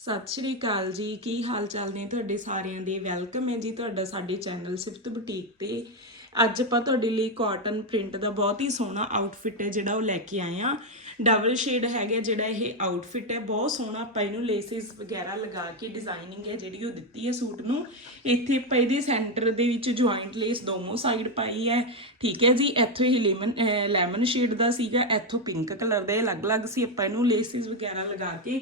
ਸਤਿ ਸ਼੍ਰੀ ਅਕਾਲ ਜੀ। ਕੀ ਹਾਲ ਚਾਲ ਨੇ ਤੁਹਾਡੇ ਸਾਰਿਆਂ ਦੇ? ਵੈਲਕਮ ਹੈ ਜੀ ਤੁਹਾਡਾ ਸਾਡੇ ਚੈਨਲ ਸਿਫਤ ਬੁਟੀਕ ਤੇ। ਅੱਜ ਆਪਾਂ ਤੁਹਾਡੇ ਲਈ ਕਾਟਨ ਪ੍ਰਿੰਟ ਦਾ ਬਹੁਤ ਹੀ ਸੋਹਣਾ ਆਊਟਫਿਟ ਹੈ ਜਿਹੜਾ ਉਹ ਲੈ ਕੇ ਆਏ ਆ ਡਬਲ ਸ਼ੇਡ ਹੈਗਾ ਜਿਹੜਾ ਇਹ ਆਊਟਫਿਟ ਹੈ। ਬਹੁਤ ਸੋਹਣਾ ਆਪਾਂ ਇਹਨੂੰ ਲੇਸਿਸ ਵਗੈਰਾ ਲਗਾ ਕੇ ਡਿਜ਼ਾਈਨਿੰਗ ਹੈ ਜਿਹੜੀ ਉਹ ਦਿੱਤੀ ਹੈ ਸੂਟ ਨੂੰ। ਇੱਥੇ ਆਪਾਂ ਇਹਦੇ ਸੈਂਟਰ ਦੇ ਵਿੱਚ ਜੁਆਇੰਟ ਲੇਸ ਦੋਨੋਂ ਸਾਈਡ ਪਾਈ ਹੈ। ਠੀਕ ਹੈ ਜੀ, ਇੱਥੋਂ ਇਹ ਲੈਮਨ ਲੈਮਨ ਸ਼ੇਡ ਦਾ ਸੀਗਾ, ਇੱਥੋਂ ਪਿੰਕ ਕਲਰ ਦਾ ਇਹ ਅਲੱਗ-ਅਲੱਗ ਸੀ। ਆਪਾਂ ਇਹਨੂੰ ਲੇਸਿਸ ਵਗੈਰਾ ਲਗਾ ਕੇ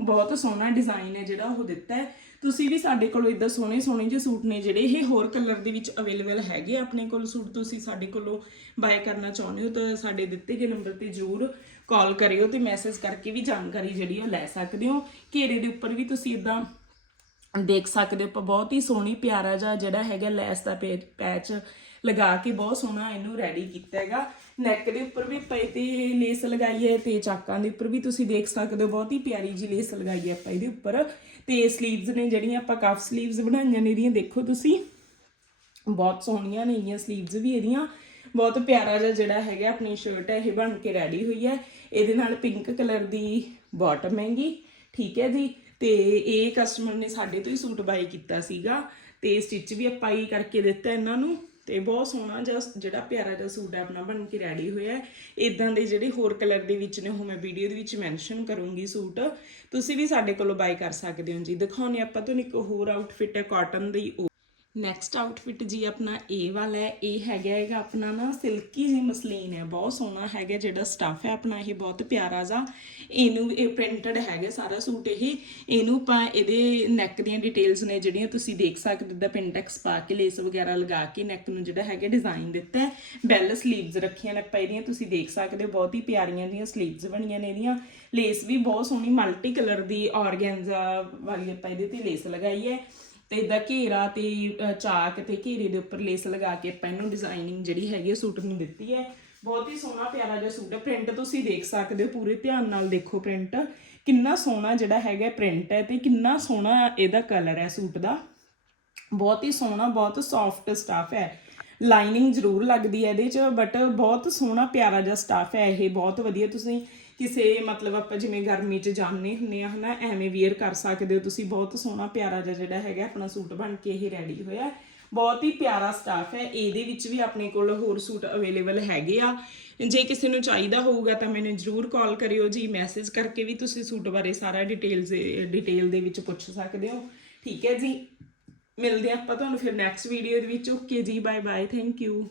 ਬਹੁਤ ਸੋਹਣਾ ਡਿਜ਼ਾਈਨ ਹੈ ਜਿਹੜਾ ਉਹ ਦਿੱਤਾ ਹੈ। ਤੁਸੀਂ ਵੀ ਸਾਡੇ ਕੋਲੋਂ ਇਦਾਂ ਸੋਹਣੇ ਸੋਹਣੇ ਜਿਹੇ ਸੂਟ ਨੇ ਜਿਹੜੇ, ਇਹ ਹੋਰ ਕਲਰ ਦੇ ਵਿੱਚ ਅਵੇਲੇਬਲ ਹੈਗੇ ਆ ਆਪਣੇ ਕੋਲ ਸੂਟ। ਤੁਸੀਂ ਸਾਡੇ ਕੋਲੋਂ ਬਾਏ ਕਰਨਾ ਚਾਹੁੰਦੇ ਹੋ ਤਾਂ ਸਾਡੇ ਦਿੱਤੇ ਗਏ ਨੰਬਰ ਤੇ ਜ਼ਰੂਰ ਕਾਲ ਕਰਿਓ ਤੇ ਮੈਸੇਜ ਕਰਕੇ ਵੀ ਜਾਣਕਾਰੀ ਜਿਹੜੀ ਉਹ ਲੈ ਸਕਦੇ ਹੋ। ਘੇਰੇ ਦੇ ਉੱਪਰ ਵੀ ਤੁਸੀਂ ਇਦਾਂ ਦੇਖ ਸਕਦੇ ਹੋ, ਆਪਾਂ ਬਹੁਤ ਹੀ ਸੋਹਣੀ ਪਿਆਰਾ ਜਿਹਾ ਜਿਹੜਾ ਹੈਗਾ ਲੈਸ ਦਾ ਪੇ- ਪੈਚ ਲਗਾ ਕੇ ਬਹੁਤ ਸੋਹਣਾ ਇਹਨੂੰ ਰੈਡੀ ਕੀਤਾ ਹੈਗਾ। ਨੈਕ ਦੇ ਉੱਪਰ ਵੀ ਪਈ ਤੇ ਲੇਸ ਲਗਾਈ ਹੈ ਤੇ ਚਾਕਾਂ ਦੇ ਉੱਪਰ ਵੀ ਤੁਸੀਂ ਦੇਖ ਸਕਦੇ ਹੋ, ਬਹੁਤ ਹੀ ਪਿਆਰੀ ਜੀ ਲੇਸ ਲਗਾਈ ਹੈ ਆਪਾਂ ਇਹਦੇ ਉੱਪਰ। ਤੇ ਸਲੀਵਸ ਨੇ ਜਿਹੜੀਆਂ ਆਪਾਂ ਕਫ ਸਲੀਵਸ ਬਣਾਈਆਂ ਨੇ ਇਹਦੀਆਂ, ਦੇਖੋ ਤੁਸੀਂ। ਬਹੁਤ ਸੋਹਣੀਆਂ ਨੇ ਇਹ ਸਲੀਵਸ ਵੀ ਇਹਦੀਆਂ। ਬਹੁਤ ਪਿਆਰਾ ਜਿਹਾ ਜਿਹੜਾ ਹੈਗਾ, ਆਪਣੀ ਸ਼ਰਟ ਹੈ, ਇਹ ਬਣ ਕੇ ਰੈਡੀ ਹੋਈ ਹੈ। ਇਹਦੇ ਨਾਲ ਪਿੰਕ ਕਲਰ ਦੀ ਬਾਟਮ ਹੈਗੀ ਠੀਕ ਹੈ ਜੀ। ਤੇ ਇਹ ਕਸਟਮਰ ਨੇ ਸਾਡੇ ਤੋਂ ਹੀ ਸੂਟ ਬਾਈ ਕੀਤਾ ਸੀਗਾ। ਤੇ ਸਟਿਚ ਵੀ ਆਪਾਂ ਹੀ ਕਰਕੇ ਦਿੱਤਾ ਇਹਨਾਂ ਨੂੰ। ਤੇ ਬਹੁਤ ਸੋਹਣਾ ਜਿਹਾ ਜਿਹੜਾ ਪਿਆਰਾ ਜਿਹਾ ਸੂਟ ਹੈ ਆਪਣਾ ਬਣ ਕੇ ਰੈਡੀ ਹੋਇਆ ਹੈ। ਇਦਾਂ ਦੇ ਜਿਹੜੇ ਹੋਰ ਕਲਰ ਦੇ ਵਿੱਚ ਨੇ, ਉਹ ਮੈਂ ਵੀਡੀਓ ਦੇ ਵਿੱਚ ਮੈਂਸ਼ਨ ਕਰੂੰਗੀ ਸੂਟ। ਤੁਸੀਂ ਵੀ ਸਾਡੇ ਕੋਲੋਂ ਬਾਈ ਕਰ ਸਕਦੇ ਹੋ ਜੀ। ਦਿਖਾਉਣੇ ਆਪਾਂ ਤੁਹਾਨੂੰ ਇੱਕ ਹੋਰ ਆਊਟਫਿਟ ਹੈ ਕਾਟਨ ਦੀ, ਉਹ ਨੈਕਸਟ ਆਊਟਫਿਟ ਜੀ ਆਪਣਾ ਇਹ ਵਾਲਾ ਹੈ, ਇਹ ਹੈਗਾ ਹੈਗਾ ਆਪਣਾ ਨਾ ਸਿਲਕੀ ਜੀ ਮਸਲੀਨ ਹੈ, ਬਹੁਤ ਸੋਹਣਾ ਹੈਗਾ ਜਿਹੜਾ ਸਟੱਫ ਹੈ ਆਪਣਾ, ਇਹ ਬਹੁਤ ਪਿਆਰਾ ਜਾ ਇਹਨੂੰ ਇਹ ਪ੍ਰਿੰਟਡ ਹੈਗਾ ਸਾਰਾ ਸੂਟ ਇਹ। ਇਹਨੂੰ ਆਪਾਂ ਇਹਦੇ ਨੈਕ ਦੀਆਂ ਡਿਟੇਲਸ ਨੇ ਜਿਹੜੀਆਂ ਤੁਸੀਂ ਦੇਖ ਸਕਦੇ ਦਾ ਪਿੰਟੈਕਸ ਪਾ ਕੇ ਲੇਸ ਵਗੈਰਾ ਲਗਾ ਕੇ ਨੈਕ ਨੂੰ ਜਿਹੜਾ ਹੈਗਾ ਡਿਜ਼ਾਈਨ ਦਿੱਤਾ ਹੈ। ਬੈਲ ਸਲੀਵਸ ਰੱਖੀਆਂ ਨੇ ਆਪਾਂ ਇਹਦੀਆਂ, ਤੁਸੀਂ ਦੇਖ ਸਕਦੇ ਹੋ, ਬਹੁਤ ਹੀ ਪਿਆਰੀਆਂ ਦੀਆਂ ਸਲੀਵਸ ਬਣੀਆਂ ਨੇ ਇਹਦੀਆਂ। ਲੇਸ ਵੀ ਬਹੁਤ ਸੋਹਣੀ ਮਲਟੀ ਕਲਰ ਦੀ ਆਰਗੈਂਜ਼ਾ ਵਾਲੀ ਆਪਾਂ ਇਹਦੇ ਤੇ ਲੇਸ ਲਗਾਈ ਹੈ। ਤੇ ਇਦਾਂ ਘੇਰਾ ਤੇ ਚਾਕ ਤੇ ਘੇਰੇ ਦੇ ਉੱਪਰ ਲੇਸ ਲਗਾ ਕੇ ਆਪਾਂ ਇਹਨੂੰ ਡਿਜ਼ਾਈਨਿੰਗ ਜਿਹੜੀ ਹੈਗੀ ਸੂਟ ਨੂੰ ਦਿੱਤੀ ਹੈ। ਬਹੁਤ ਹੀ ਸੋਹਣਾ ਪਿਆਰਾ ਜਿਹਾ ਸੂਟ ਹੈ। ਪ੍ਰਿੰਟ ਤੁਸੀਂ ਦੇਖ ਸਕਦੇ ਹੋ, ਪੂਰੇ ਧਿਆਨ ਨਾਲ ਦੇਖੋ ਪ੍ਰਿੰਟ ਕਿੰਨਾ ਸੋਹਣਾ ਜਿਹੜਾ ਹੈਗਾ ਪ੍ਰਿੰਟ ਹੈ ਤੇ ਕਿੰਨਾ ਸੋਹਣਾ ਇਹਦਾ ਕਲਰ ਹੈ ਸੂਟ ਦਾ। ਬਹੁਤ ਹੀ ਸੋਹਣਾ, ਬਹੁਤ ਸੌਫਟ ਸਟਫ ਹੈ। ਲਾਈਨਿੰਗ ਜ਼ਰੂਰ ਲੱਗਦੀ ਹੈ ਇਹਦੇ 'ਚ ਬਟ ਬਹੁਤ ਸੋਹਣਾ ਪਿਆਰਾ ਜਿਹਾ ਸਟਾਫ ਹੈ ਇਹ, ਬਹੁਤ ਵਧੀਆ। ਤੁਸੀਂ ਕਿਸੇ, ਮਤਲਬ ਆਪਾਂ ਜਿਵੇਂ ਗਰਮੀ 'ਚ ਜਾਂਦੇ ਹੁੰਨੇ ਆ ਹਨਾ, ਐਵੇਂ ਵੇਅਰ ਕਰ ਸਕਦੇ ਹੋ ਤੁਸੀਂ। ਬਹੁਤ ਸੋਹਣਾ ਪਿਆਰਾ ਜਿਹਾ ਜਿਹੜਾ ਹੈਗਾ, ਆਪਣਾ ਸੂਟ ਬਣ ਕੇ ਇਹ ਰੈਡੀ ਹੋਇਆ। ਬਹੁਤ ਹੀ ਪਿਆਰਾ ਸਟਾਫ ਹੈ, ਇਹਦੇ ਵਿੱਚ ਵੀ ਆਪਣੇ ਕੋਲ ਹੋਰ ਸੂਟ ਅਵੇਲੇਬਲ ਹੈਗੇ ਆ। ਜੇ ਕਿਸੇ ਨੂੰ ਚਾਹੀਦਾ ਹੋਊਗਾ ਤਾਂ ਮੈਨੂੰ ਜਰੂਰ ਕਾਲ ਕਰਿਓ ਜੀ ਮੈਸੇਜ ਕਰਕੇ ਵੀ ਤੁਸੀਂ ਸੂਟ ਬਾਰੇ ਸਾਰਾ ਡਿਟੇਲਸ ਡਿਟੇਲ ਦੇ ਵਿੱਚ ਪੁੱਛ ਸਕਦੇ ਹੋ। ਠੀਕ ਹੈ ਜੀ। ਮਿਲਦੇ ਹਾਂ ਆਪਾਂ ਤੁਹਾਨੂੰ ਫਿਰ ਨੈਕਸਟ ਵੀਡੀਓ ਦੇ ਵਿੱਚ। ਓਕੇ ਜੀ ਬਾਏ ਬਾਏ ਥੈਂਕ ਯੂ